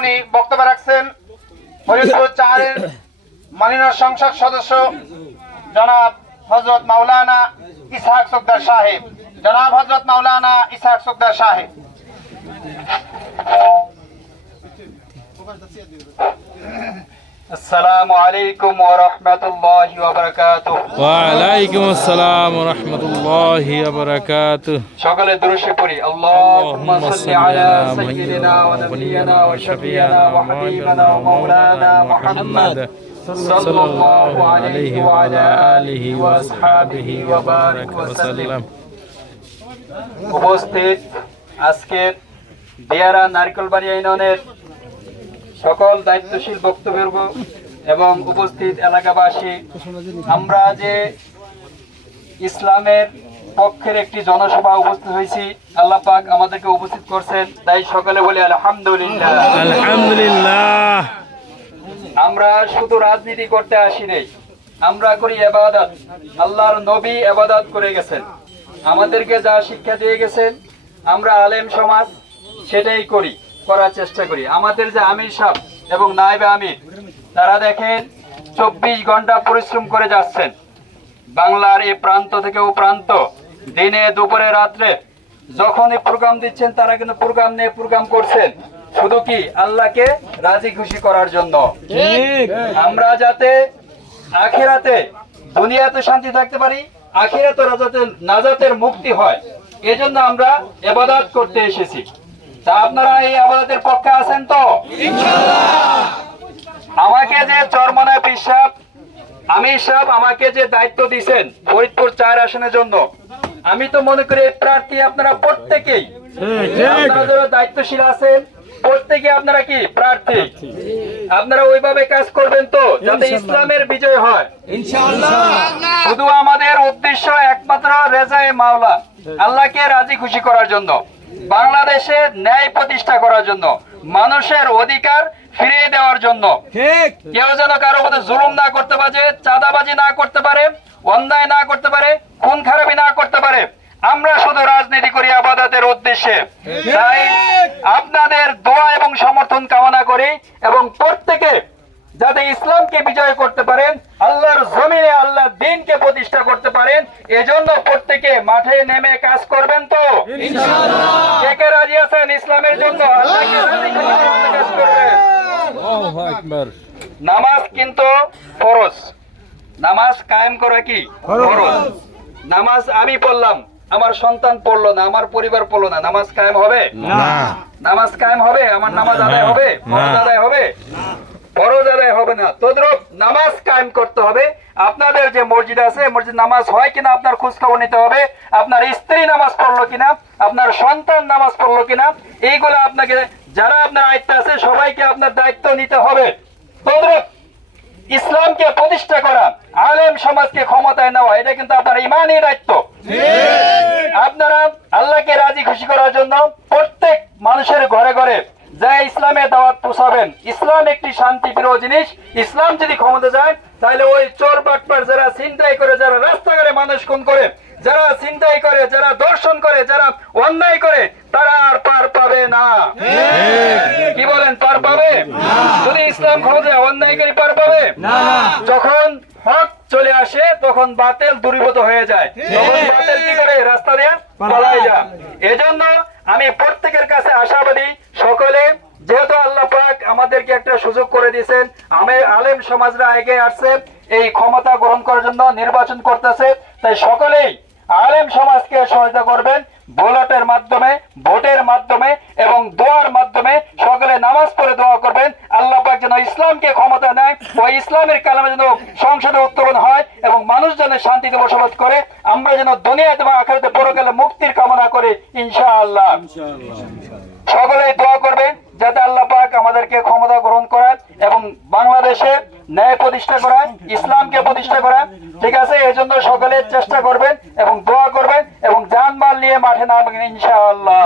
উনি বক্তব্য রাখছেন। চারের মাননীয় সংসদ সদস্য জনাব হজরত মাওলানা ইসহাক সুকদার সাহেব। জনাব হজরত মাওলানা ইসহাক সুকদার সাহেব। Thank আলাইকুম ওয়া রাহমাতুল্লাহি ওয়া বারাকাতুহু ওয়ালাইকুম আসসালাম রহমতুল্লাহি বারাকাতুহ সকলে দুরুশে পড়ি আল্লাহুম্মা সাল্লি আলা সাইয়্যিদিনা ওয়া নাবিয়িনা ওয়া শাফিয়িনা ওয়া হাবিবিনা ওয়া মাওলানা মুহাম্মদ সাল্লাল্লাহু আলাইহি ওয়া আলা আলিহি ওয়া আসহাবিহি ওয়া বারিক ওয়া সাল্লাম উপস্থিত আজকের দিয়ারা নারকেলবাড়ি ইউনিয়নের সকল দায়িত্বশীল বক্তব্যবর্গ এবং উপস্থিত এলাকাবাসী আমরা যে ইসলামের পক্ষের একটি জনসভা উপস্থিত হয়েছি আল্লাহ পাক আমাদেরকে উপস্থিত করছেন। তাই সকালে বলি আলহামদুলিল্লাহ। আলহামদুলিল্লাহ। আমরা শুধু রাজনীতি করতে আসি নেই আমরা করি এবাদত। আল্লাহর নবী এবাদত করে গেছেন। আমাদেরকে যা শিক্ষা দিয়ে গেছেন আমরা আলেম সমাজ সেটাই করি। করার চেষ্টা করি। আমাদের যে আমির সাহেব এবং নাইবে আমির তারা দেখেন চব্বিশ ঘণ্টা পরিশ্রম করে যাচ্ছেন। বাংলার এই প্রান্ত থেকে ও প্রান্ত দিনে দুপুরে রাত্রে যখনই প্রোগ্রাম দিচ্ছেন তারা কিন্তু প্রোগ্রাম নিয়ে প্রোগ্রাম করছেন। শুধু কি আল্লাহকে রাজি খুশি করার জন্য? আমরা যাতে আখেরাতে দুনিয়াতে শান্তি থাকতে পারি আখেরাতে রাজাতে নাজাতের মুক্তি হয় এজন্য আমরা এবাদত করতে এসেছি। তা আপনারা এই আবাদতের পক্ষে আছেন তো? আমাকে যে পিসাব আমি সব আমাকে যে দায়িত্ব দিছেন ফরিদপুর চার আসনের জন্য আমি তো মনে করি এই প্রার্থী আপনারা প্রত্যেকেই আপনারা দায়িত্বশীল আছেন প্রত্যেকে আপনারা কি প্রার্থী? আপনারা ওইভাবে কাজ করবেন তো যাতে ইসলামের বিজয় হয়। শুধু আমাদের উদ্দেশ্য একমাত্র রেজায়ে মাওলা আল্লাহকে রাজি খুশি করার জন্য। বাংলাদেশে ন্যায় প্রতিষ্ঠা করার জন্য মানুষের অধিকার ফিরিয়ে দেওয়ার জন্য। কেউ যেন কারও মধ্যে জুলুম না করতে পারে চাঁদাবাজি না করতে পারে অন্যায় না করতে পারে খুন খারাপি না করতে পারে আমরা শুধু রাজনীতি করি আবাদতের উদ্দেশ্যে। তাই আপনাদের দোয়া এবং সমর্থন কামনা করি এবং প্রত্যেকে যাতে ইসলামকে বিজয় করতে পারেন আল্লাহর জমিনে আল্লাহ দিনকে প্রতিষ্ঠা করতে পারেন এজন্য প্রত্যেকে মাঠে নেমে কাজ করবেন তো? কে কে রাজি আছেন ইসলামের জন্য? নামাজ কিন্তু ফরজ। নামাজ কায়েম করা কি? ফরজ। নামাজ আমি পড়লাম আমার সন্তান পড়ল না আমার পরিবার পড়ল না নামাজ কায়েম হবে? নামাজ কায়েম হবে? আমার নামাজ আদায় হবে? আদায় হবে? ফরজ আদায় হবে না। তদ্রুপ নামাজ কায়েম করতে হবে। আপনাদের যে মসজিদ আছে মসজিদ নামাজ হয় কিনা আপনার খোঁজ খবর নিতে হবে। আপনার স্ত্রী নামাজ পড়ল কিনা আপনার সন্তান নামাজ পড়ল কিনা এইগুলো আপনাকে যারা আপনার আয়ত্তে আছে সবাইকে আপনার দায়িত্ব নিতে হবে। তদ্রুপ ইসলামকে প্রতিষ্ঠা করা আলেম সমাজকে ক্ষমতায় নেওয়া এটা কিন্তু আপনার ইমানই দায়িত্ব। আপনারা আল্লাহকে রাজি খুশি করার জন্য প্রত্যেক মানুষের ঘরে ঘরে যা ইসলামের দাওয়াত পোষাবেন ইসলাম একটি শান্তি প্রিয় জিনিস ইসলাম যদি ক্ষমতা যায় তাহলে ওই চোর বাটপার যারা চিন্তাই করে যারা রাস্তাঘাটে মানুষ খুন করে যারা চিন্তাই করে যারা দর্শন করে যারা অন্যায় করে তারা আর পার পাবে না। কি বলেন পার পাবে? যদি ইসলাম ক্ষমতায় অন্যায়কারী পার পাবে? যখন হক চলে আসে তখন বাতিল দূরীভূত হয়ে যায়। তখন বাতিল কি করে? রাস্তা দিয়ে পালাই যায়। এজন্য আমি প্রত্যেকের কাছে আশাবাদী, সকলে, যেহেতু আল্লাহ পাক আমাদেরকে একটা সুযোগ করে দিয়েছেন, আমি আলেম সমাজরা আগে আসছে, এই ক্ষমতা গ্রহণ করার জন্য নির্বাচন করতেছে, তাই সকলেই আলেম সমাজকে সহায়তা করবেন ভোটের মাধ্যমে ভোটের মাধ্যমে এবং দোয়ার মাধ্যমে সকলে নামাজ পড়ে দোয়া করবেন। আল্লাহ পাক যেন ইসলামকে ক্ষমতা নেয় ওই ইসলামের কালামে যেন সংসদে উত্তোলন হয় এবং মানুষ যেন শান্তিতে বসবাস করে। আমরা যেন দুনিয়াতে এবং আখেরাতে পরকালে মুক্তির কামনা করে ইনশাআল্লাহ। সকলে দোয়া করবেন যাতে আল্লাহ পাক আমাদেরকে ক্ষমতা গ্রহণ করেন এবং বাংলাদেশে ন্যায় প্রতিষ্ঠা করেন ইসলামকে প্রতিষ্ঠা করেন ঠিক আছে? এই জন্য সকলে চেষ্টা করবেন এবং দোয়া করবেন এবং জানমাল নিয়ে মাঠে নামবেন ইনশাআল্লাহ।